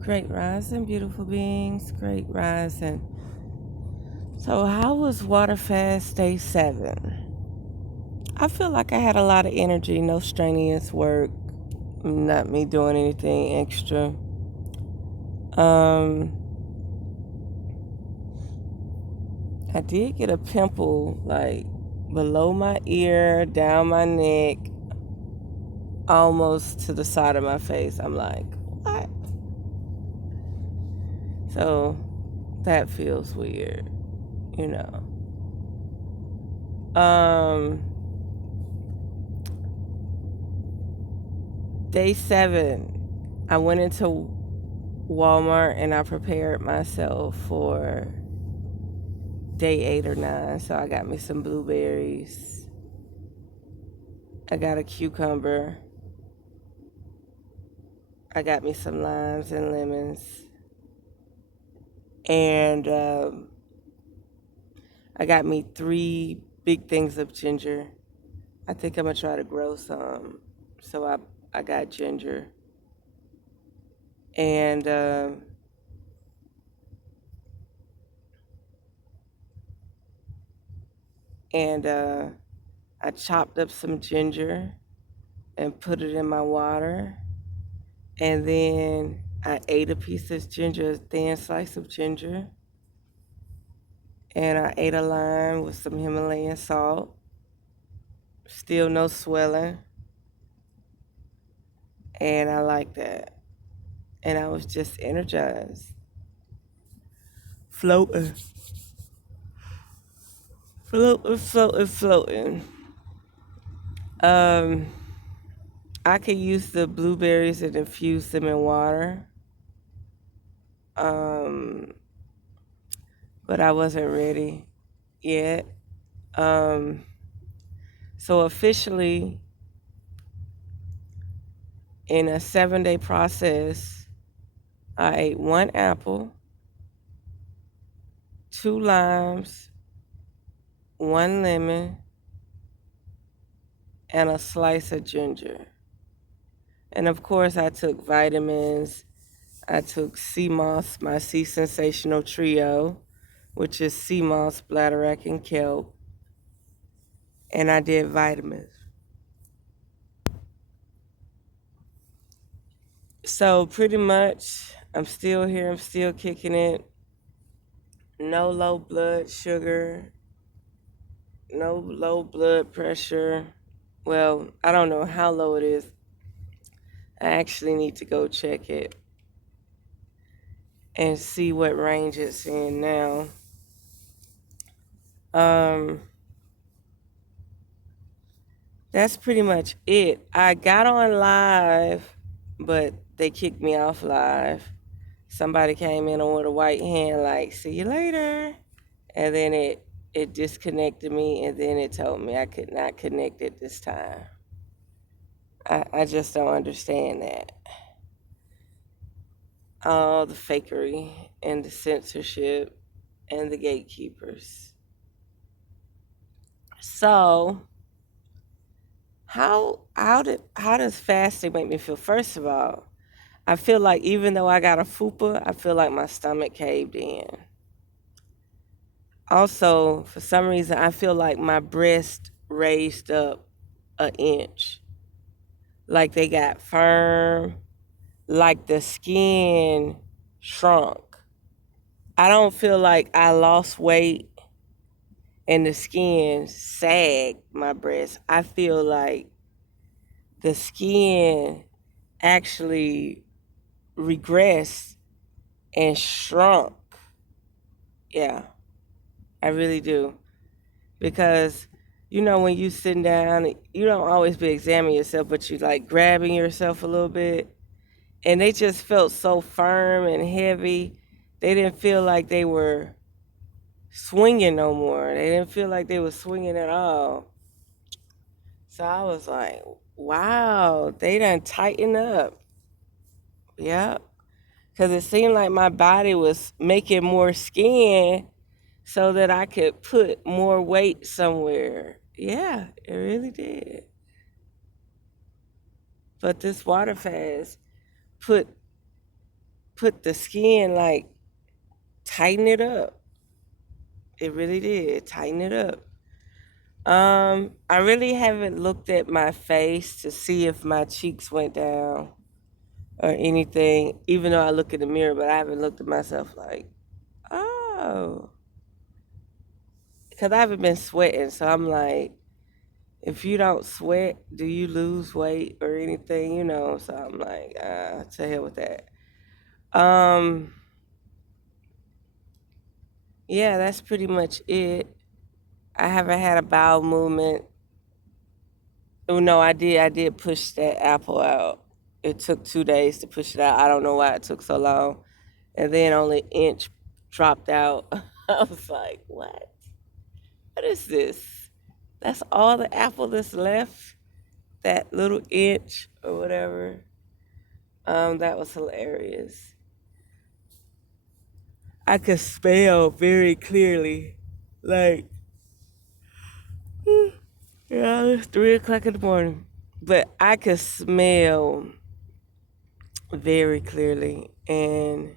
Great rising, beautiful beings. Great rising. So, how was Water Fast Day 7? I feel like I had a lot of energy, no strenuous work, not me doing anything extra. Um, I did get a pimple like below my ear, down my neck, almost to the side of my face. I'm like, what? So, that feels weird, you know. Day 7, I went into Walmart and I prepared myself for day 8 or 9. So I got me some blueberries. I got a cucumber. I got me some limes and lemons. And I got me 3 big things of ginger. I think I'm going to try to grow some. So I got ginger. And I chopped up some ginger and put it in my water. And then I ate a piece of ginger, a thin slice of ginger. And I ate a lime with some Himalayan salt. Still no swelling. And I like that. And I was just energized. Floating. Floating. Um, I could use the blueberries and infuse them in water. Um, but I wasn't ready yet. Um, so officially, in a 7-day process, I ate 1 apple, 2 limes, 1 lemon, and a slice of ginger. And of course, I took vitamins. I took sea moss, my Sea Sensational Trio, which is sea moss, bladderwrack, and kelp. And I did vitamins. So pretty much, I'm still here. I'm still kicking it. No low blood sugar. No low blood pressure. Well, I don't know how low it is. I actually need to go check it and see what range it's in now. Um, that's pretty much it. I got on live, but they kicked me off live. Somebody came in on with a white hand, like, see you later. And then it disconnected me, and then it told me I could not connect it this time. I just don't understand that. All the fakery and the censorship and the gatekeepers. So how does fasting make me feel? First of all, I feel like even though I got a fupa, I feel like my stomach caved in. Also, for some reason, I feel like my breast raised up an inch. Like they got firm, like the skin shrunk. I don't feel like I lost weight and the skin sagged my breast. I feel like the skin actually regressed and shrunk. Yeah, I really do. Because, when you sitting down, you don't always be examining yourself, but you like grabbing yourself a little bit. And they just felt so firm and heavy. They didn't feel like they were swinging no more. They didn't feel like they were swinging at all. So I was like, wow, they done tighten up. Yeah. Because it seemed like my body was making more skin so that I could put more weight somewhere. Yeah, it really did. But this water fast put put the skin, like, tighten it up. It really did. Tighten it up. I really haven't looked at my face to see if my cheeks went down or anything, even though I look in the mirror, but I haven't looked at myself like, oh. Because I haven't been sweating, so I'm like, if you don't sweat, do you lose weight or anything, you know? So I'm like, to hell with that. Um, yeah, that's pretty much it. I haven't had a bowel movement. Oh no, I did push that apple out. It took 2 days to push it out. I don't know why it took so long. And then only inch dropped out. I was like, what? What is this? That's all the apple that's left? That little inch or whatever. That was hilarious. I could smell very clearly. Like, yeah, it's 3 o'clock in the morning. But I could smell very clearly. And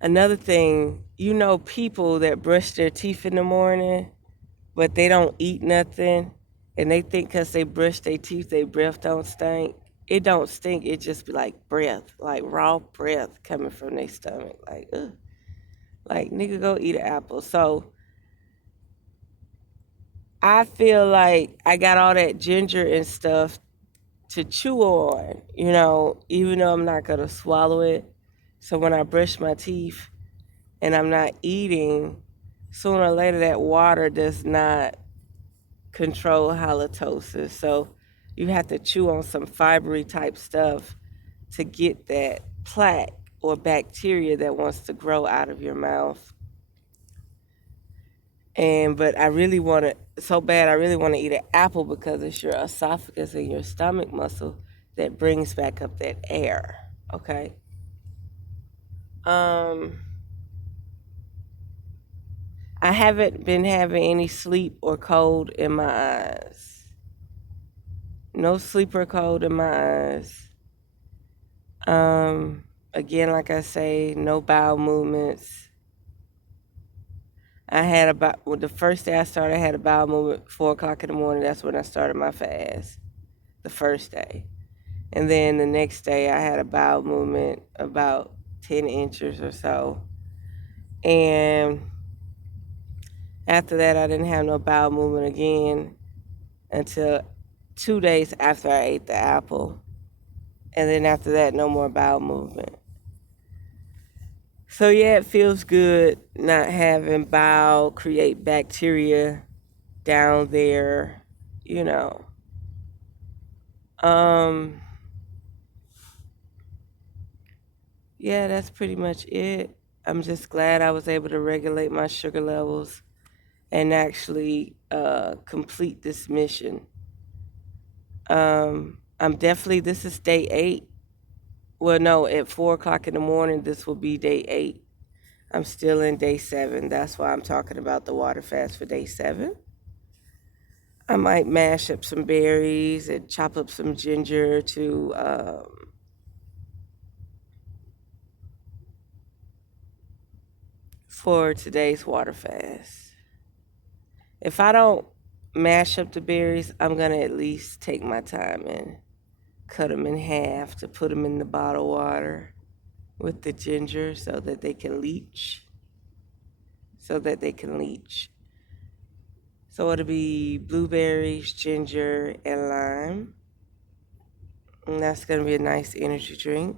another thing, you know, people that brush their teeth in the morning, but they don't eat nothing, and they think because they brush their teeth, their breath don't stink. It don't stink. It just be like breath, like raw breath coming from their stomach. Like, ugh. Like, nigga, go eat an apple. So I feel like I got all that ginger and stuff to chew on, you know, even though I'm not going to swallow it. So when I brush my teeth and I'm not eating, sooner or later that water does not control halitosis. So you have to chew on some fibery type stuff to get that plaque or bacteria that wants to grow out of your mouth. But I really want to, so bad, I really want to eat an apple because it's your esophagus and your stomach muscle that brings back up that air. Okay. Um, I haven't been having any sleep or cold in my eyes. No sleep or cold in my eyes. Again, like I say, no bowel movements. I had about, well, the first day I started, I had a bowel movement 4 o'clock in the morning. That's when I started my fast, the first day. And then the next day I had a bowel movement about 10 inches or so. And after that, I didn't have no bowel movement again until 2 days after I ate the apple. And then after that, no more bowel movement. So yeah, it feels good not having bowel create bacteria down there, you know. Um, yeah, that's pretty much it. I'm just glad I was able to regulate my sugar levels and actually complete this mission. I'm definitely, this is day 8. Well, no, at 4 o'clock in the morning, this will be day 8. I'm still in day 7. That's why I'm talking about the water fast for day 7. I might mash up some berries and chop up some ginger to for today's water fast. If I don't mash up the berries, I'm gonna at least take my time and cut them in half to put them in the bottled water with the ginger so that they can leach. So that they can leach. So it'll be blueberries, ginger, and lime. And that's gonna be a nice energy drink.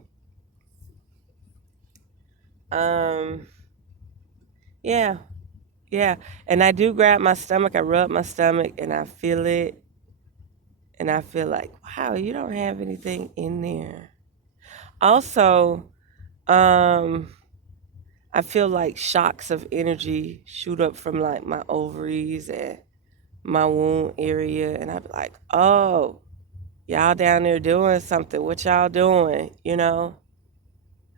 Um, yeah, yeah. And I do grab my stomach, I rub my stomach and I feel it. And I feel like, wow, you don't have anything in there. Also, um, I feel like shocks of energy shoot up from like my ovaries and my womb area. And I be like, oh, y'all down there doing something. What y'all doing? You know?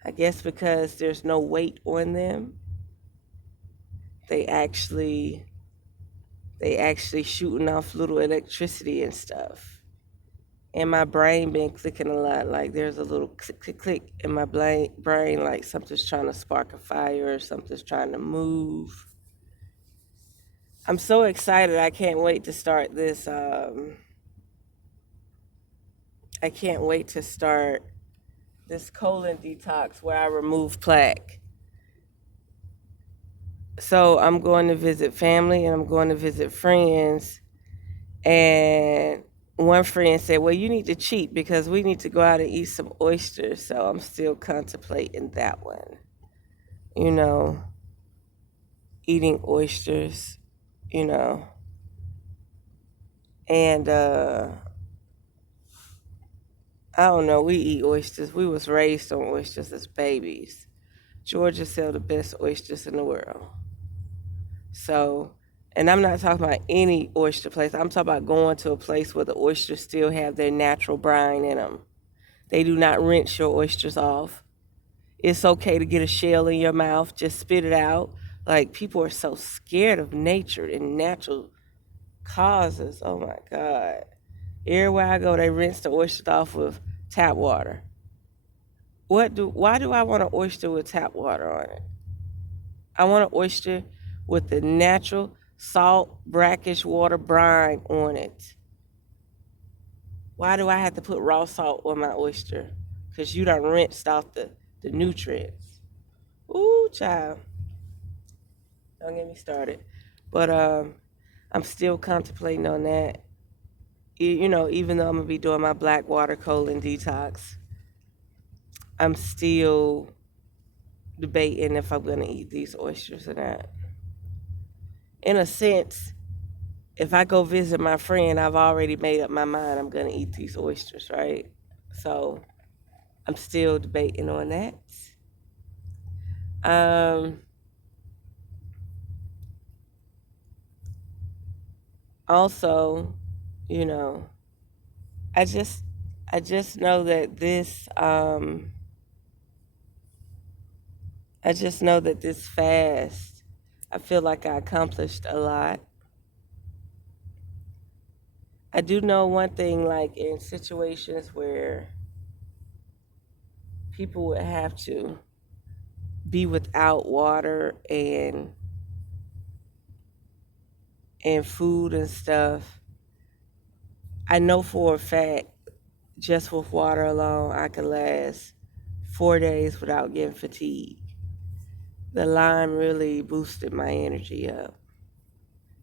I guess because there's no weight on them, they actually shooting off little electricity and stuff. and my brain been clicking a lot. Like there's a little click, click, click in my brain, like something's trying to spark a fire or something's trying to move. I'm so excited. I can't wait to start this. I can't wait to start this colon detox where I remove plaque. So I'm going to visit family and I'm going to visit friends. And one friend said, well, you need to cheat because we need to go out and eat some oysters. So I'm still contemplating that one. You know, eating oysters, you know. And I don't know, we eat oysters. We was raised on oysters as babies. Georgia sell the best oysters in the world. So, and I'm not talking about any oyster place. I'm talking about going to a place where the oysters still have their natural brine in them. They do not rinse your oysters off. It's okay to get a shell in your mouth, just spit it out. Like people are so scared of nature and natural causes. Oh my God. Everywhere I go, they rinse the oysters off with tap water. Why do I want an oyster with tap water on it? I want an oyster with the natural salt, brackish water brine on it. Why do I have to put raw salt on my oyster? Because you done rinsed off the nutrients. Ooh, child. Don't get me started. But I'm still contemplating on that. You know, even though I'm going to be doing my black water colon detox, I'm still debating if I'm going to eat these oysters or not. In a sense, if I go visit my friend, I've already made up my mind I'm going to eat these oysters, right? So I'm still debating on that. Also, you know, I just know that this I just know that this fast, I feel like I accomplished a lot. I do know one thing, like in situations where people would have to be without water and food and stuff, I know for a fact, just with water alone, I could last 4 days without getting fatigued. The lime really boosted my energy up.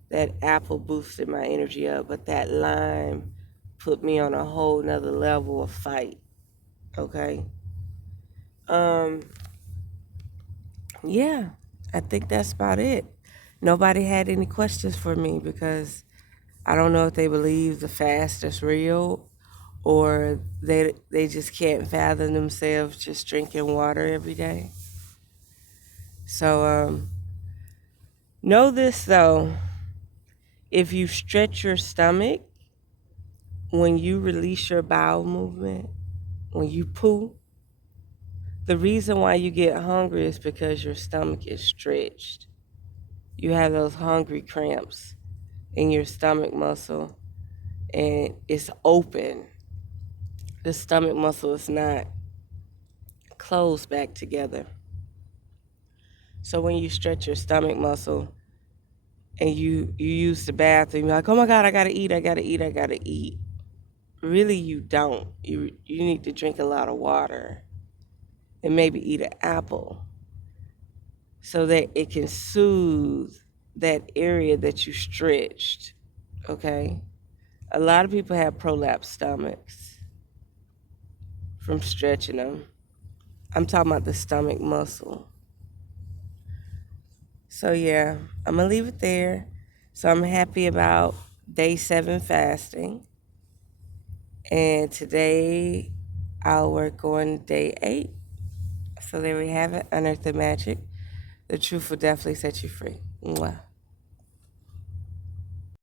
That apple boosted my energy up, but that lime put me on a whole nother level of fight. Okay. Um, yeah, I think that's about it. Nobody had any questions for me because I don't know if they believe the fast is real or they just can't fathom themselves just drinking water every day. So know this though, if you stretch your stomach when you release your bowel movement, when you poo, the reason why you get hungry is because your stomach is stretched. You have those hungry cramps in your stomach muscle and it's open. The stomach muscle is not closed back together. So when you stretch your stomach muscle and you use the bathroom, you're like, oh my God, I gotta eat, I gotta eat, I gotta eat. Really, you don't. You need to drink a lot of water and maybe eat an apple so that it can soothe that area that you stretched. Okay? A lot of people have prolapsed stomachs from stretching them. I'm talking about the stomach muscle. So yeah, I'm gonna leave it there. So I'm happy about day 7 fasting. And today I'll work on day 8. So there we have it. Unearth the magic. The truth will definitely set you free. Mwah.